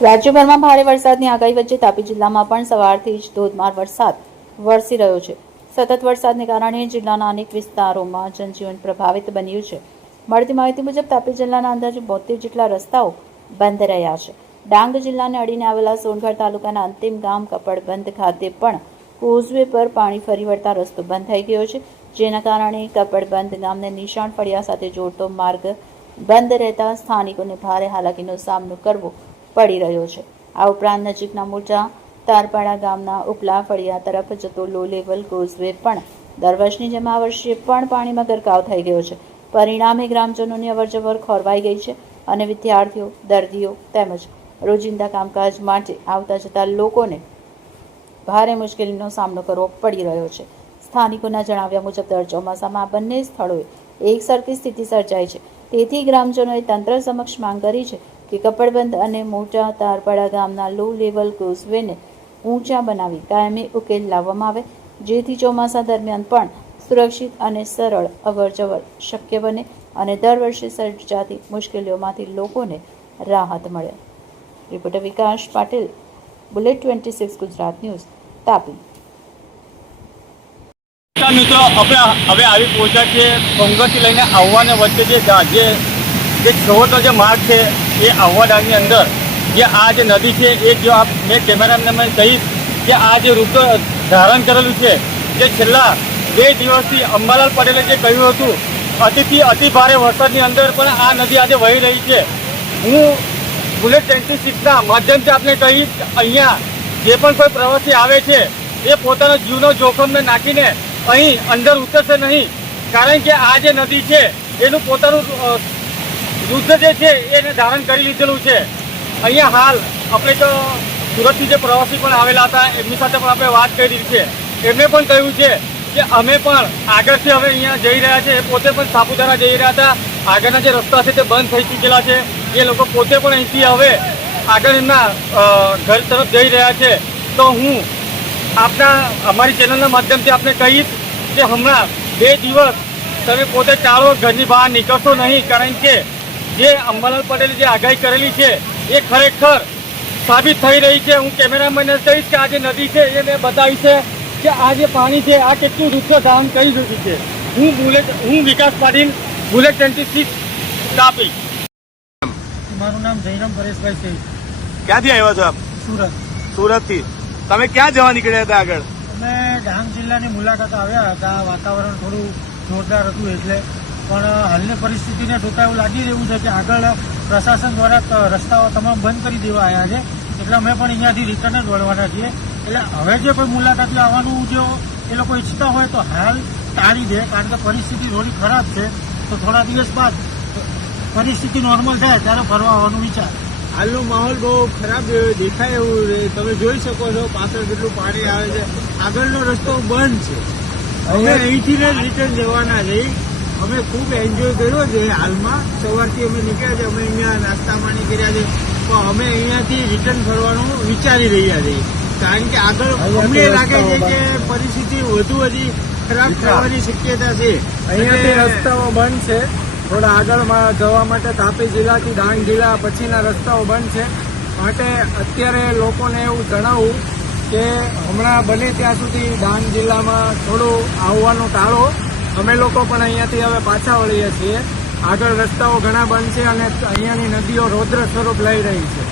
રાજ્યભરમાં ભારે વરસાદની આગાહી વચ્ચે તાપી જિલ્લામાં પણ સવારથી જ ધોધમાર વરસાદ વરસી રહ્યો છે। સતત વરસાદને કારણે જિલ્લાના અનેક વિસ્તારોમાં જનજીવન પ્રભાવિત બન્યું છે। મળતી માહિતી મુજબ તાપી જિલ્લાના અંદાજે 72 જેટલા રસ્તાઓ બંધ રહ્યા છે। ડાંગ જિલ્લાને અડીને આવેલા સોનગઢ તાલુકાના અંતિમ ગામ કપડબંધ ખાતે પણ કોઝવે પર પાણી ફરી વળતા રસ્તો બંધ થઈ ગયો છે, જેના કારણે કપડબંધ ગામને નિશાણ ફળિયા સાથે જોડતો માર્ગ બંધ રહેતા સ્થાનિકોને ભારે હાલાકીનો સામનો કરવો પડી રહ્યો છે। આ ઉપરાંત નજીકના મોટા તારપાડા ગામના ઉપલા ફળિયા તરફ જતો લો લેવલ કોઝવે પણ દર વર્ષની જેમ આ વર્ષે પણ પાણીમાં ગરકાવ થઈ ગયો છે। પરિણામે ગ્રામજનોની અવરજવર ખોરવાઈ ગઈ છે અને વિદ્યાર્થીઓ, દર્દીઓ તેમજ રોજિંદા કામકાજ માટે આવતા જતા લોકોને ભારે મુશ્કેલીનો સામનો કરવો પડી રહ્યો છે। સ્થાનિકોના જણાવ્યા મુજબ દર ચોમાસામાં આ બંને સ્થળોએ એકસરખી સ્થિતિ સર્જાય છે, તેથી ગ્રામજનોએ તંત્ર સમક્ષ માંગ કરી છે કે કપડબંધ અને મોટા તારપાડા ગામના લો લેવલ કોઝવેને ઊંચા બનાવી કાયમી ઉકેલ લાવવામાં આવે, જેથી ચોમાસા દરમિયાન પણ સુરક્ષિત અને સરળ અવરજવર શક્ય બને અને દર વર્ષે સર્જાતી મુશ્કેલીઓમાંથી લોકોને રાહત મળે। રિપોર્ટર વિકાસ પાટીલ, બુલેટ 26 ગુજરાત ન્યૂઝ, તાપી। મિત્રો, આપણે હવે આવી પહોંચ્યા છે સોનગઢથી લઈને આવવાને વચ્ચે જે છોડનો જે માર્ગ છે એ આવવા ડાંગની અંદર જે આ જે નદી છે એ જો મેં કેમેરામેન કહીશ કે આ જે રૂપ ધારણ કરેલું છે, જે છેલ્લા 2 દિવસથી અંબાલાલ પટેલે જે કહ્યું હતું અતિ ભારે વરસાદની અંદર પણ આ નદી આજે વહી રહી છે। હું બુલેટ 26ના માધ્યમથી આપણે કહીશ અહીંયા જે પણ કોઈ પ્રવાસી આવે છે એ પોતાનો જીવનો જોખમને નાખીને અહીં અંદર ઉતરશે નહીં, કારણ કે આ જે નદી છે એનું પોતાનું યુદ્ધ જે છે એને ધારણ કરી લીધેલું છે। અહીંયા હાલ આપણે તો સુરતથી જે પ્રવાસી પણ આવેલા હતા એમની સાથે પણ આપણે વાત કરી છે, એમને પણ કહ્યું છે કે અમે પણ આગળથી હવે અહીંયા જઈ રહ્યા છે। પોતે પણ સાપુતારા જઈ રહ્યા હતા, આગળના જે રસ્તા છે તે બંધ થઈ ચૂકેલા છે, એ લોકો પોતે પણ અહીંથી હવે આગળ એમના ઘર તરફ જઈ રહ્યા છે। તો હું અમારી ચેનલના માધ્યમથી આપણે કહીશ કે હમણાં 2 દિવસ તમે પોતે ચાલો, ઘરની બહાર નીકળશો નહીં, કારણ કે જે અંબાલાલ પટેલે જે આગાહી કરેલી છે એ ખરેખર સાબિત થઈ રહી છે। હું કેમેરામેનને કહીશ કે આ જે નદી છે એ મેં બતાવી છે કે આ જે પાણી છે આ કેટલું રૂપ ધારણ કરી ચૂક્યું છે। હું વિકાસ પાટીલ, બુલેટ 26, તાપી। મારું નામ જયરામ પરેશભાઈ છે। ક્યાંથી આવ્યા છો આપ? સુરતથી। તમે ક્યાં જવા નીકળ્યા હતા આગળ? અમે ડાંગ જિલ્લાની મુલાકાત આવ્યા હતા। વાતાવરણ થોડું જોરદાર હતું એટલે, પણ હાલની પરિસ્થિતિને જોતા એવું લાગી રહ્યું છે કે આગળ પ્રશાસન દ્વારા રસ્તાઓ તમામ બંધ કરી દેવા આવ્યા છે, એટલે અમે પણ અહીંયાથી રિટર્ન જ વળવાના છીએ। એટલે હવે જે કોઈ મુલાકાતી આવવાનું જો એ લોકો ઈચ્છતા હોય તો હાલ ટાળી દે, કારણ કે પરિસ્થિતિ થોડી ખરાબ છે। તો થોડા દિવસ બાદ પરિસ્થિતિ નોર્મલ થાય ત્યારે ફરવા આવવાનું વિચાર। હાલનો માહોલ બહુ ખરાબ દેખાય એવું તમે જોઈ શકો છો, પાછળ કેટલું પાણી આવે છે, આગળનો રસ્તો બંધ છે। અમે અહીંથી જ રિટર્ન જવાના છે। અમે ખૂબ એન્જોય કર્યો છે હાલમાં, સવારથી અમે નીકળ્યા છે, અમે અહીંયા નાસ્તા પાણી કર્યા છે, પણ અમે અહીંયાથી રિટર્ન ફરવાનું વિચારી રહ્યા છીએ, કારણ કે આગળ અમને લાગે છે કે પરિસ્થિતિ વધુ હજી ખરાબ થવાની શક્યતા છે। અહીંયાથી રસ્તાઓ બંધ છે, થોડા આગળમાં જવા માટે તાપી જિલ્લાથી ડાંગ જિલ્લા પછીના રસ્તાઓ બંધ છે, માટે અત્યારે લોકોને એવું જણાવું કે હમણાં બને ત્યાં સુધી ડાંગ જિલ્લામાં થોડું આવવાનું ટાળો। અમે લોકો પણ અહીંયાથી હવે પાછા વળીએ છીએ। આગળ રસ્તાઓ ઘણા બંધ છે અને અહીંયાની નદીઓ રૌદ્ર સ્વરૂપ લઈ રહી છે।